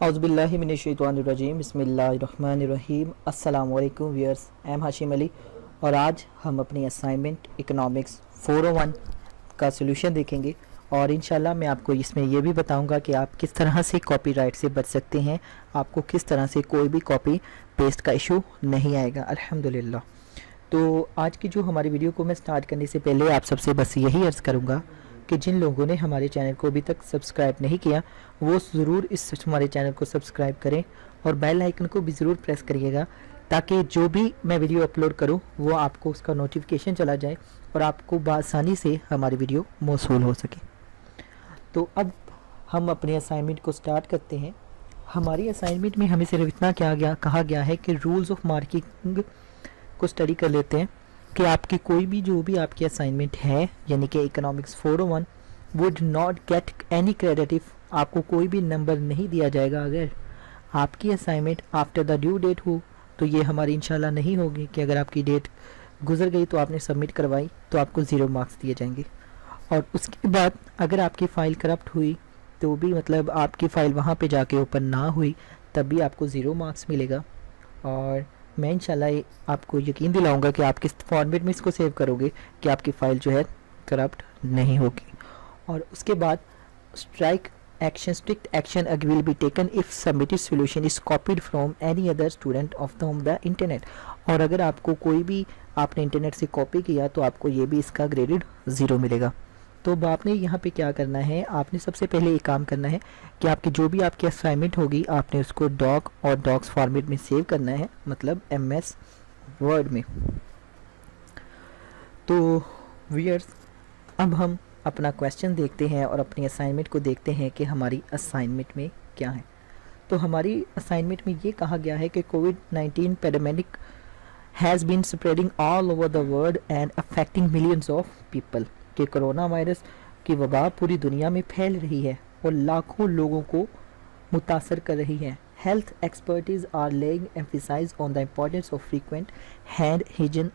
औज़ुबिल्लाहिमिनश्शैतानिर्रजीम बिस्मिल्लाहिर्रहमानिर्रहीम। अस्सलामु अलैकुम viewers, I am Hashim Ali और आज हम अपनी असाइनमेंट इकोनॉमिक्स 401 का सलूशन देखेंगे और इंशाल्लाह मैं आपको इसमें यह भी बताऊंगा कि आप किस तरह से कॉपीराइट से बच सकते हैं। आपको किस तरह से कोई भी कॉपी पेस्ट का इशू नहीं आएगा अल्हम्दुलिल्लाह। तो आज की जो हमारी वीडियो को मैं स्टार्ट करने से पहले आप सबसे बस यही अर्ज़ करूँगा कि जिन लोगों ने हमारे चैनल को अभी तक सब्सक्राइब नहीं किया वो ज़रूर इस हमारे चैनल को सब्सक्राइब करें और बेल आइकन को भी ज़रूर प्रेस करिएगा ताकि जो भी मैं वीडियो अपलोड करूं वो आपको उसका नोटिफिकेशन चला जाए और आपको बआसानी से हमारी वीडियो मौसूल हो सके। तो अब हम अपने असाइनमेंट को स्टार्ट करते हैं। हमारी असाइनमेंट में हमें सिर्फ इतना कहा गया है कि रूल्स ऑफ मार्केटिंग को स्टडी कर लेते हैं कि आपकी कोई भी जो भी आपकी असाइनमेंट है यानी कि economics 401 would not get any credit if आपको कोई भी नंबर नहीं दिया जाएगा अगर आपकी assignment after the due date हो। तो ये हमारी इंशाल्लाह नहीं होगी कि अगर आपकी डेट गुजर गई तो आपने सबमिट करवाई तो आपको 0 मार्क्स दिए जाएंगे। और उसके बाद अगर आपकी फ़ाइल करप्ट हुई तो भी मतलब आपकी फ़ाइल वहाँ पे जाके ओपन ना हुई तब भी आपको 0 मार्क्स मिलेगा। और मैं इंशाल्लाह आपको यकीन दिलाऊंगा कि आप किस फॉर्मेट में इसको सेव करोगे कि आपकी फ़ाइल जो है करप्ट नहीं होगी। और उसके बाद strict action will be taken if submitted solution is copied from any other student of the internet. और अगर आपको कोई भी आपने इंटरनेट से कॉपी किया तो आपको ये भी इसका ग्रेडेड 0 मिलेगा। तो अब आपने यहाँ पे क्या करना है, आपने सबसे पहले एक काम करना है कि आपकी जो भी आपकी असाइनमेंट होगी आपने उसको डॉक और डॉक्स फॉर्मेट में सेव करना है, मतलब MS वर्ड में। तो व्यूअर्स अब हम अपना क्वेश्चन देखते हैं और अपनी असाइनमेंट को देखते हैं कि हमारी असाइनमेंट में क्या है। तो हमारी असाइनमेंट में ये कहा गया है कि कोविड-19 pandemic has been spreading all over the world and affecting millions of people. कि कोरोना वायरस की वबा पूरी दुनिया में फैल रही है और लाखों लोगों को मुतासर कर रही है। Health experts are laying emphasise on the importance of frequent hand hygiene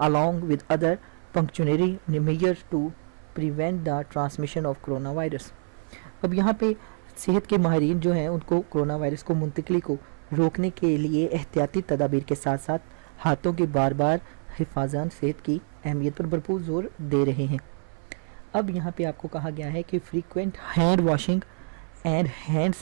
along with other precautionary measures to prevent the transmission of corona virus. अब यहाँ पे सेहत के माहिरीन जो हैं उनको कोरोना वायरस को मुंतकली को रोकने के लिए एहतियाती तदाबीर के साथ साथ हाथों की बार बार हिफाजत सेहत की अहमियत पर भरपूर जोर दे रहे हैं। अब यहाँ पे आपको कहा गया है कि frequent hand washing and hand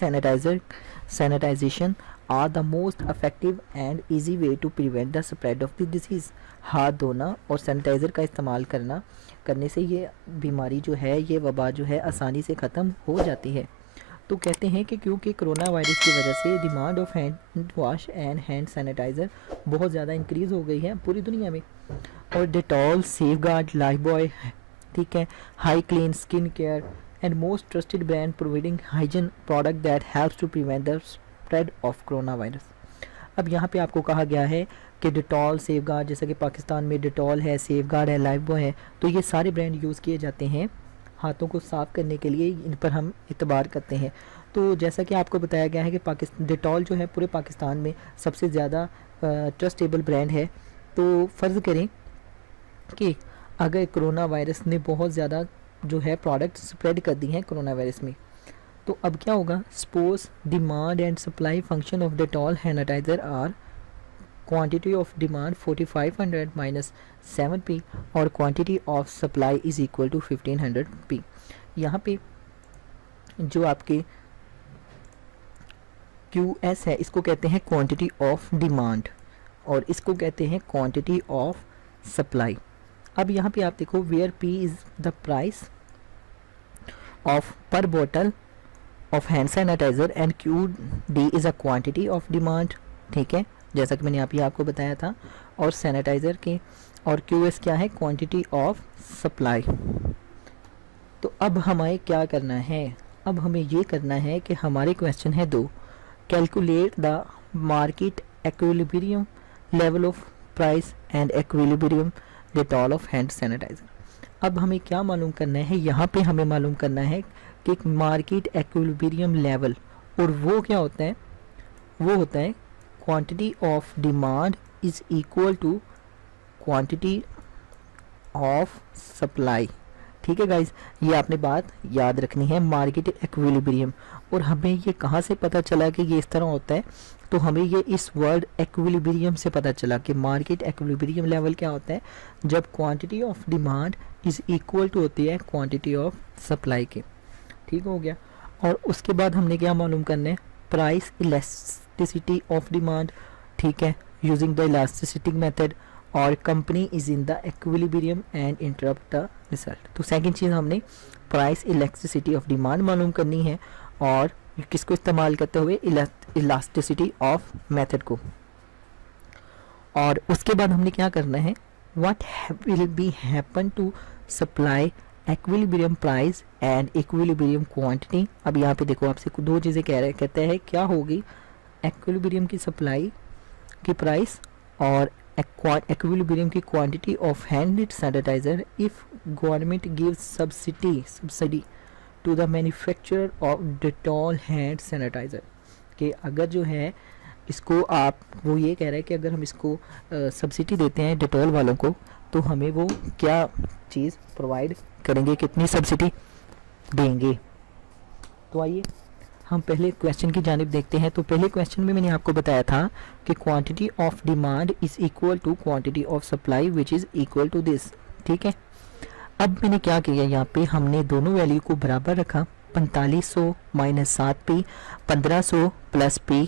sanitisation are the most effective and easy way to prevent the spread of the disease. हाथ धोना और सैनिटाइज़र का इस्तेमाल करने से ये बीमारी जो है, ये वबा जो है आसानी से ख़त्म हो जाती है। तो कहते हैं कि क्योंकि कोरोना वायरस की वजह से demand of hand wash and hand sanitiser बहुत ज़्यादा इंक्रीज़ हो गई है पूरी दुनिया में। और डेटॉल, सेफगार्ड, लाइफबॉय, ठीक है, high clean skin care and most trusted brand providing hygiene product that helps to prevent the spread of corona virus. अब यहाँ पे आपको कहा गया है कि डेटॉल, सेफगार्ड, जैसा कि पाकिस्तान में डेटॉल है, सेफगार्ड है, लाइफबॉय है, तो ये सारे ब्रांड यूज़ किए जाते हैं हाथों को साफ़ करने के लिए, इन पर हम इतबार करते हैं। तो जैसा कि आपको बताया गया है कि डेटॉल जो है पूरे पाकिस्तान में सबसे ज़्यादा ट्रस्टेबल ब्रांड है। तो फ़र्ज़ करें कि अगर कोरोना वायरस ने बहुत ज़्यादा जो है प्रोडक्ट स्प्रेड कर दी हैं कोरोना वायरस में, तो अब क्या होगा, suppose demand and supply function of Dettol sanitiser are quantity of demand 4500 minus 7p और quantity of supply is equal to 1500p। यहाँ पे जो आपके QS है इसको कहते हैं क्वांटिटी ऑफ डिमांड और इसको कहते हैं क्वांटिटी ऑफ सप्लाई। अब यहाँ पे आप देखो where P is the price of per bottle of hand sanitiser and QD is a quantity of demand, ठीक है, जैसा कि मैंने आपको बताया था। और सैनिटाइज़र के और QS क्या है, क्वांटिटी ऑफ सप्लाई। तो अब हमें क्या करना है, अब हमें ये करना है कि हमारे क्वेश्चन है 2, calculate the market equilibrium level of price and equilibrium Dettol of hand sanitiser. अब हमें क्या मालूम करना है, यहाँ पे हमें मालूम करना है कि मार्केट एक्विलिब्रियम लेवल, और वो क्या होता है, वो होता है quantity of demand is equal to quantity of supply, ठीक है गाइज, ये आपने बात याद रखनी है, मार्केट इक्विलिब्रियम। और हमें ये कहाँ से पता चला कि ये इस तरह होता है, तो हमें ये इस वर्ड इक्विलिब्रियम से पता चला कि मार्केट इक्विलिब्रियम लेवल क्या होता है, जब quantity of demand is equal to होती है क्वांटिटी ऑफ सप्लाई के। ठीक हो गया। और उसके बाद हमने क्या मालूम करना है, प्राइस इलास्टिसिटी ऑफ डिमांड, ठीक है, यूजिंग द इलास्टिसिटी मेथड, और company is in the equilibrium and interrupt the result. तो सेकंड चीज़ हमने प्राइस इलास्टिसिटी ऑफ डिमांड मालूम करनी है, और किसको इस्तेमाल करते हुए, इलास्टिसिटी ऑफ मेथड को। और उसके बाद हमने क्या करना है, what will be happen to supply equilibrium price and equilibrium quantity. अब यहाँ पे देखो आपसे दो चीज़ें कह रहे, कहते हैं क्या होगी, इक्विलिब्रियम की सप्लाई की प्राइस और इक्विलिब्रियम की quantity of hand sanitiser if government gives subsidy to the manufacturer of Dettol hand sanitiser. कि अगर जो है इसको आप, वो ये कह रहा है कि अगर हम इसको सब्सिडी देते हैं डेटॉल वालों को, तो हमें वो क्या चीज़ प्रोवाइड करेंगे, कितनी सब्सिडी देंगे। तो आइए हम पहले क्वेश्चन की जानिब देखते हैं। तो पहले क्वेश्चन में मैंने आपको बताया था कि quantity of demand is equal to quantity of supply which is equal to this. ठीक है, अब मैंने क्या किया, यहाँ पे हमने दोनों वैल्यू को बराबर रखा, 4500 माइनस 7p, 1500 प्लस p,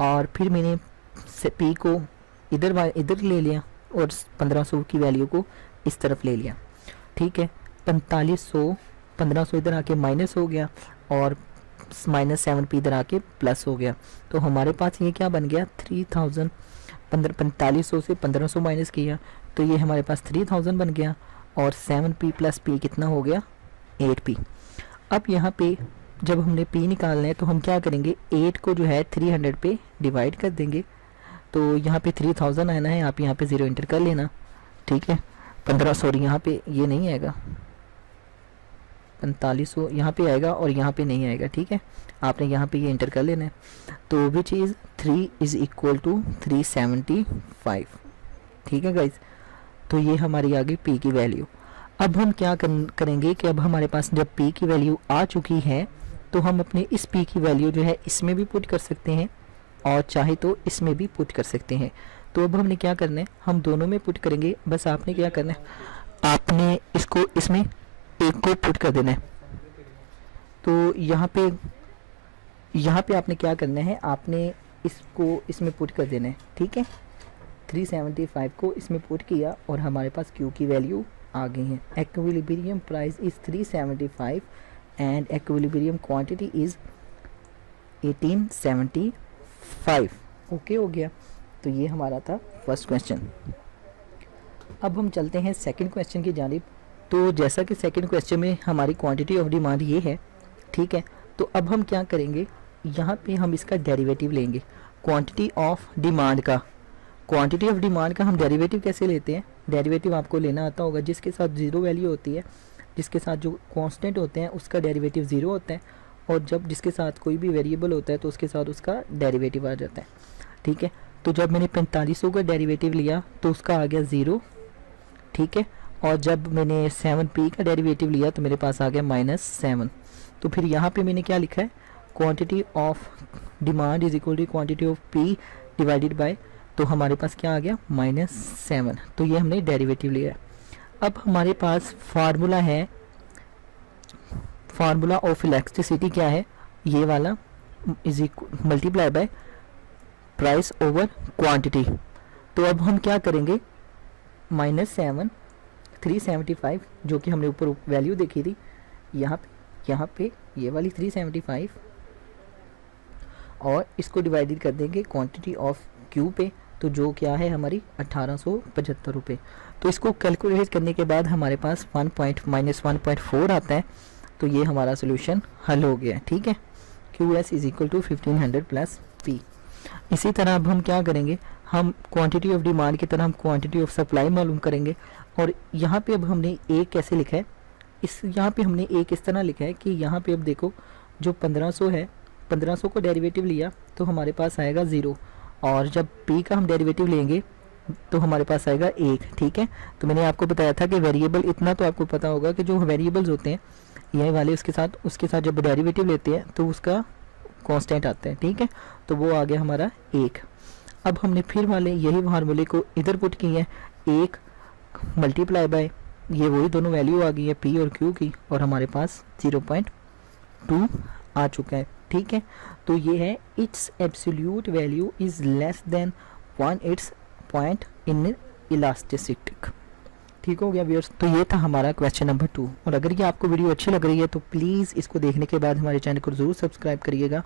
और फिर मैंने p को इधर ले लिया और 1500 की वैल्यू को इस तरफ ले लिया। ठीक है, 4500 1500 इधर आके माइनस हो गया और माइनस 7p इधर आके प्लस हो गया। तो हमारे पास ये क्या बन गया, 3000, 4500 से 1500 माइनस किया तो ये हमारे पास 3000 बन गया, और 7p प्लस p कितना हो गया, 8p। अब यहाँ पे जब हमने p निकालना है तो हम क्या करेंगे, 8 को जो है 300 पे डिवाइड कर देंगे। तो यहाँ पे 3000 आना है, आप यहाँ पे 0 इंटर कर लेना। ठीक है, 15 सॉरी यहाँ पे ये नहीं आएगा, 4500 यहाँ पे आएगा और यहाँ पे नहीं आएगा। ठीक है, आपने यहाँ पे ये इंटर कर लेना है। तो which is 3 is equal to 375। ठीक है गाइज, तो ये हमारी आ गई p की वैल्यू। अब हम क्या करेंगे कि अब हमारे पास जब p की वैल्यू आ चुकी है तो हम अपने इस p की वैल्यू जो है इसमें भी पुट कर सकते हैं और चाहे तो इसमें भी पुट कर सकते हैं। तो अब हमने क्या करना है, हम दोनों में पुट करेंगे। बस आपने क्या करना है, आपने इसको इसमें एक को पुट कर देना है। तो यहाँ पे आपने क्या करना है, आपने इसको इसमें पुट कर देना है। ठीक है, 375 को इसमें पुट किया और हमारे पास Q की वैल्यू आ गई है। Equilibrium price is 375 and equilibrium quantity is 1875। Okay हो गया। तो ये हमारा था फर्स्ट क्वेश्चन। अब हम चलते हैं सेकंड क्वेश्चन की जानिब। तो जैसा कि सेकंड क्वेश्चन में हमारी क्वांटिटी ऑफ डिमांड ये है, ठीक है, तो अब हम क्या करेंगे, यहाँ पे हम इसका डेरिवेटिव लेंगे क्वांटिटी ऑफ डिमांड का। क्वांटिटी ऑफ डिमांड का हम डेरिवेटिव कैसे लेते हैं, डेरिवेटिव आपको लेना आता होगा, जिसके साथ ज़ीरो वैल्यू होती है, जिसके साथ जो कांस्टेंट होते हैं उसका डेरिवेटिव ज़ीरो होता है, और जब जिसके साथ कोई भी वेरिएबल होता है तो उसके साथ उसका डेरिवेटिव आ जाता है। ठीक है, तो जब मैंने 4500 का डेरिवेटिव लिया तो उसका आ गया 0। ठीक है, और जब मैंने 7p का डेरिवेटिव लिया तो मेरे पास आ गया -7। तो फिर यहाँ पे मैंने क्या लिखा है, quantity of demand is equal to quantity of p divided by, तो हमारे पास क्या आ गया -7। तो ये हमने डेरिवेटिव लिया। अब हमारे पास फार्मूला है, फार्मूला ऑफ इलेक्ट्रिसिटी क्या है, ये वाला is multiply by price over quantity. तो अब हम क्या करेंगे, -7 375 जो कि हमने ऊपर वैल्यू देखी थी, यहाँ पे ये वाली 375, और इसको डिवाइडेड कर देंगे क्वांटिटी ऑफ Q पे, तो जो क्या है हमारी 1875 रुपये। तो इसको कैलकुलेट करने के बाद हमारे पास -1.4 आता है। तो ये हमारा सोल्यूशन हल हो गया। ठीक है, QS is equal to 1500 plus P। इसी तरह अब हम क्या करेंगे, हम क्वांटिटी ऑफ डिमांड की तरह हम क्वांटिटी ऑफ सप्लाई मालूम करेंगे। और यहाँ पे अब हमने A कैसे लिखा है, यहाँ पे हमने A किस तरह लिखा है कि यहाँ पे अब देखो जो 1500 है, 1500 को डेरिवेटिव लिया तो हमारे पास आएगा 0, और जब P का हम डेरिवेटिव लेंगे तो हमारे पास आएगा 1, ठीक है। तो मैंने आपको बताया था कि वेरिएबल, इतना तो आपको पता होगा कि जो वेरिएबल्स होते हैं ये वाले उसके साथ जब डेरिवेटिव लेते हैं तो उसका कांस्टेंट आता है, ठीक है। तो वो आ गया हमारा 1। अब हमने फिर वाले यही फार्मूले को इधर पुट किए हैं, 1 मल्टीप्लाई बाय ये वही दोनों वैल्यू आ गई है पी और क्यू की, और हमारे पास 0.2 आ चुका है, ठीक है। तो ये है it's absolute value is less than 1 it's point in elasticity. ठीक हो गया व्यूअर्स। तो ये था हमारा क्वेश्चन नंबर 2। और अगर ये आपको वीडियो अच्छी लग रही है तो प्लीज़ इसको देखने के बाद हमारे चैनल को ज़रूर सब्सक्राइब करिएगा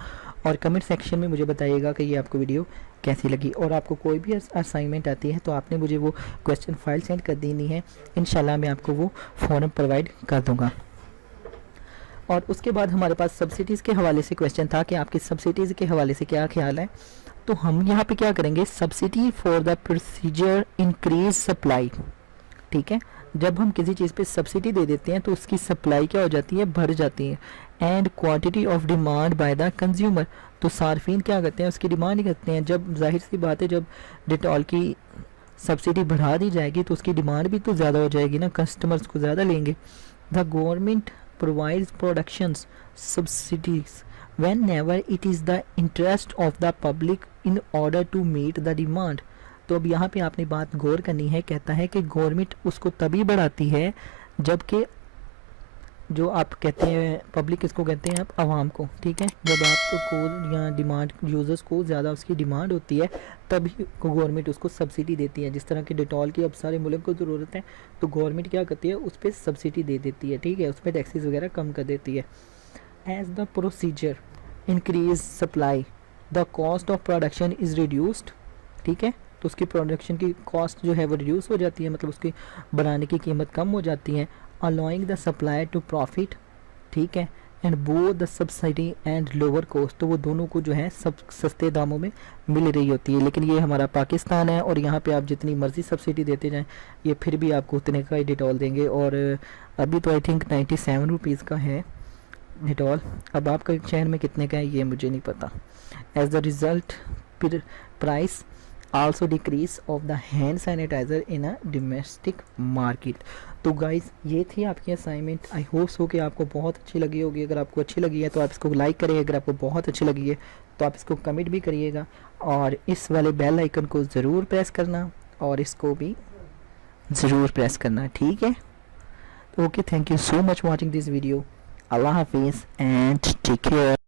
और कमेंट सेक्शन में मुझे बताइएगा कि ये आपको वीडियो कैसी लगी। और आपको कोई भी असाइनमेंट आती है तो आपने मुझे वो क्वेश्चन फाइल सेंड कर देनी है, इंशाल्लाह मैं आपको वो फॉर्म प्रोवाइड कर दूँगा। और उसके बाद हमारे पास सब्सिडीज़ के हवाले से क्वेश्चन था कि आपकी सब्सिडीज़ के हवाले से क्या ख्याल है। तो हम यहाँ पे क्या करेंगे, subsidy for the procedure increase supply, ठीक है। जब हम किसी चीज़ पे सब्सिडी दे देते हैं तो उसकी सप्लाई क्या हो जाती है, बढ़ जाती है। And quantity of demand by the consumer, तो सार्फिन क्या करते हैं, उसकी डिमांड ही करते हैं। जब जाहिर सी बात है जब डिटॉल की सब्सिडी बढ़ा दी जाएगी तो उसकी डिमांड भी तो ज़्यादा हो जाएगी ना, कस्टमर्स को ज़्यादा लेंगे। The government provides productions subsidies whenever it is the interest of the public in order to meet the demand। तो अब यहाँ पे आपने बात गौर करनी है, कहता है कि गवर्नमेंट उसको तभी बढ़ाती है जबकि जो आप कहते हैं पब्लिक, किसको कहते हैं आप, आवाम को, ठीक है। जब आपको या डिमांड यूज़र्स को ज़्यादा उसकी डिमांड होती है तभी गवर्नमेंट उसको सब्सिडी देती है। जिस तरह की डिटॉल की अब सारे मुल्क को ज़रूरत है तो गवर्नमेंट क्या करती है, उस पर सब्सिडी दे देती है, ठीक है, उस पर टैक्सेस वगैरह कम कर देती है। As the procedure increase supply the cost of production is reduced, ठीक है। तो उसकी प्रोडक्शन की कॉस्ट जो है वो रिड्यूस हो जाती है, मतलब उसकी बनाने की कीमत कम हो जाती है। Allowing the supply to profit, ठीक है। And both the subsidy and lower cost, तो वो दोनों को जो है सब सस्ते दामों में मिल रही होती है। लेकिन ये हमारा पाकिस्तान है और यहाँ पे आप जितनी मर्ज़ी सब्सिडी देते जाएं ये फिर भी आपको उतने का ही डिटॉल देंगे। और अभी तो आई थिंक 97 रुपीज़ का है डिटॉल। अब आपका शहर में कितने का है ये मुझे नहीं पता। As the result price also decrease of the hand sanitiser in a domestic market. तो गाइज़ ये थी आपकी असाइनमेंट। आई होप्स हो कि आपको बहुत अच्छी लगी होगी। अगर आपको अच्छी लगी है तो आप इसको लाइक करिए, अगर आपको बहुत अच्छी लगी है तो आप इसको कमेंट भी करिएगा और इस वाले बेल आइकन को ज़रूर प्रेस करना और इसको भी ज़रूर प्रेस करना, ठीक है। Okay, thank you so much watching this video. अल्लाह हाफिज़ एंड टेक केयर।